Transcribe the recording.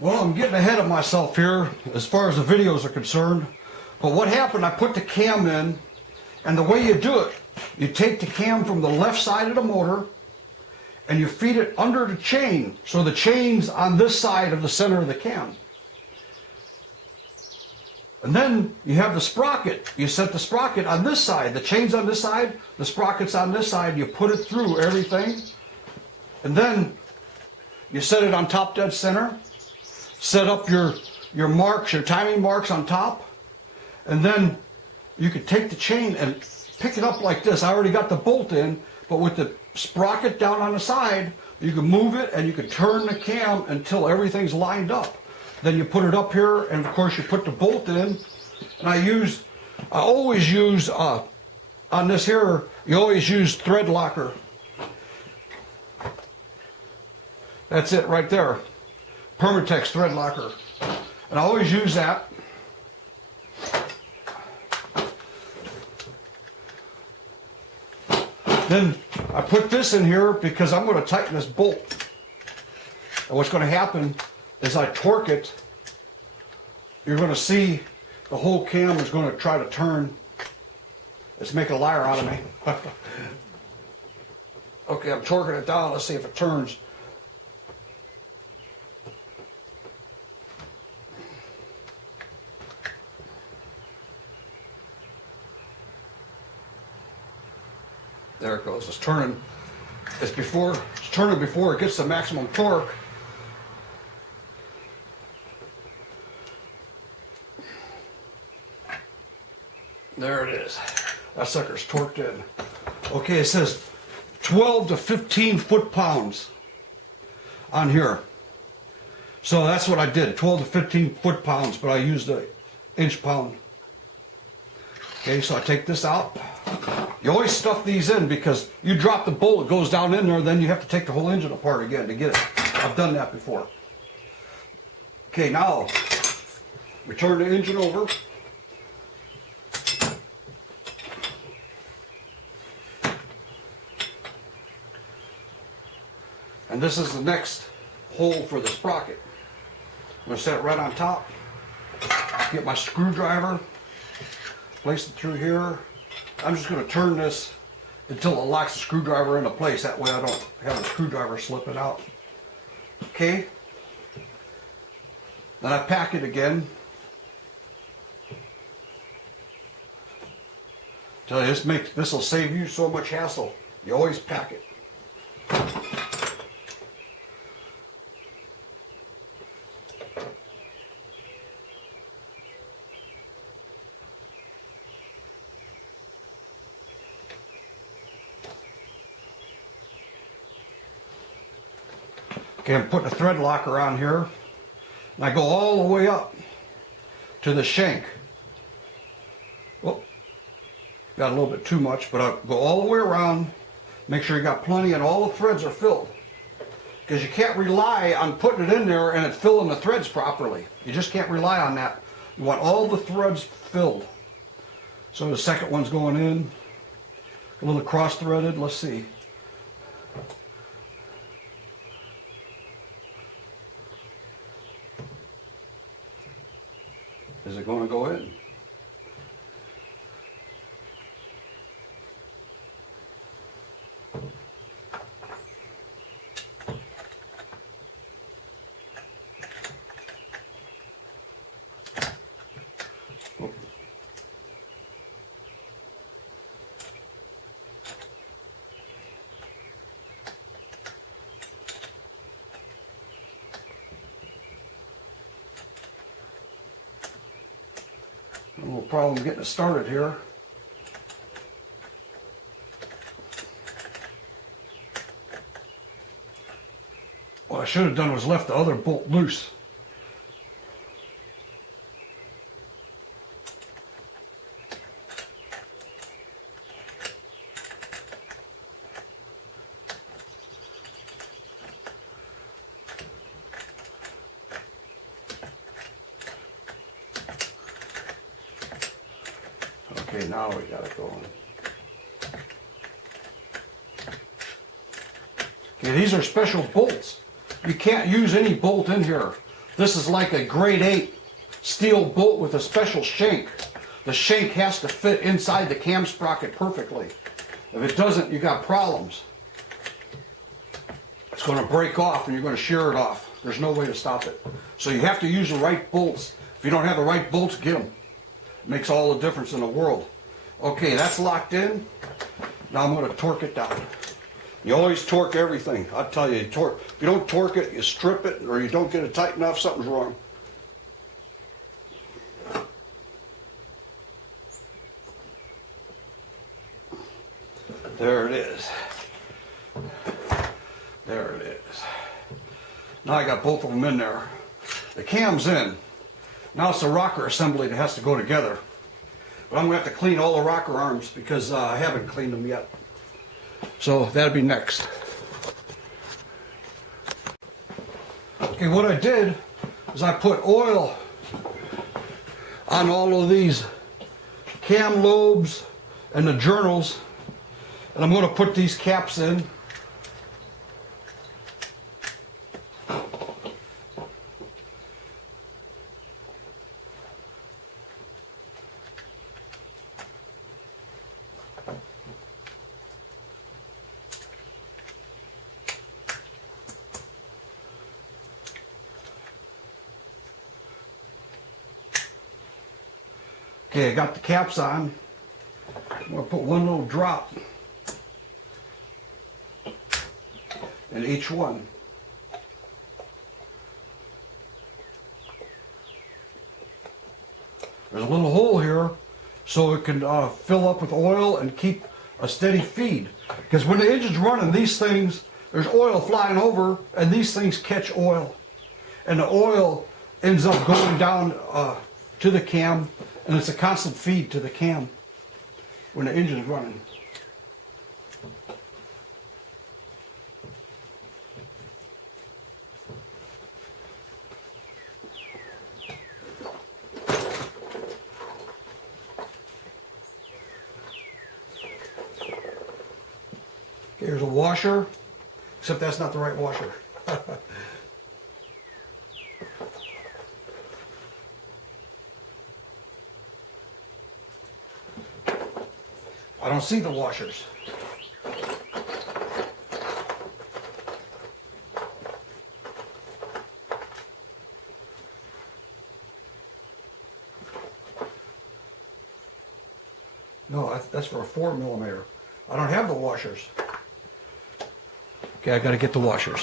Well, I'm getting ahead of myself here as far as the videos are concerned. But what happened, I put the cam in, and the way you do it, you take the cam from the left side of the motor and you feed it under the chain. So the chain's on this side of the center of the cam. And then you have the sprocket. You set the sprocket on this side. The chain's on this side, the sprocket's on this side. You put it through everything. And then you set it on top dead center. Set up your marks, your timing marks on top. And then you could take the chain and pick it up like this. I already got the bolt in, but with the sprocket down on the side, you can move it and you can turn the cam until everything's lined up. Then you put it up here, and of course you put the bolt in. And I always use, on this here, you always use thread locker. That's it right there. Permatex thread locker. And I always use that. Then I put this in here because I'm going to tighten this bolt. And what's going to happen is I torque it, you're going to see the whole cam is going to try to turn. It's making a liar out of me. Okay, I'm torquing it down. Let's see if it turns. There it goes. It's turning. It's turning before it gets the maximum torque. There it is. That sucker's torqued in. Okay, it says 12 to 15 foot-pounds on here. So that's what I did, 12 to 15 foot-pounds, but I used an inch-pound. Okay, so I take this out. You always stuff these in because you drop the bolt, it goes down in there, then you have to take the whole engine apart again to get it. I've done that before. Okay, now we turn the engine over. And this is the next hole for the sprocket. I'm going to set it right on top. Get my screwdriver, place it through here. I'm just going to turn this until it locks the screwdriver into place. That way I don't have the screwdriver slipping out. Okay. Then I pack it again. Tell you, this will save you so much hassle. You always pack it. Okay, I'm putting a thread locker on here, and I go all the way up to the shank. Oh, got a little bit too much, but I'll go all the way around, make sure you got plenty and all the threads are filled. Because you can't rely on putting it in there and it filling the threads properly. You just can't rely on that. You want all the threads filled. So the second one's going in, a little cross-threaded, let's see. Is it going to go in? A little problem getting it started here. What I should have done was left the other bolt loose. Okay, now we got it going. Okay, these are special bolts. You can't use any bolt in here. This is like a grade 8 steel bolt with a special shank. The shank has to fit inside the cam sprocket perfectly. If it doesn't, you got problems. It's going to break off and you're going to shear it off. There's no way to stop it. So you have to use the right bolts. If you don't have the right bolts, get them. It makes all the difference in the world. Okay, that's locked in. Now I'm going to torque it down. You always torque everything. I'll tell you, torque. If you don't torque it, you strip it, or you don't get it tight enough, something's wrong. There it is. There it is. Now I got both of them in there. The cam's in. Now it's the rocker assembly that has to go together. But I'm going to have to clean all the rocker arms because I haven't cleaned them yet. So that'll be next. Okay, what I did is I put oil on all of these cam lobes and the journals, and I'm going to put these caps in. Okay, I got the caps on. I'm going to put one little drop in each one. There's a little hole here so it can fill up with oil and keep a steady feed. Because when the engine's running, these things, there's oil flying over and these things catch oil. And the oil ends up going down to the cam, and it's a constant feed to the cam when the engine's running. Here's a washer, except that's not the right washer. I don't see the washers. No, that's for a 4mm. I don't have the washers. Okay, I gotta get the washers.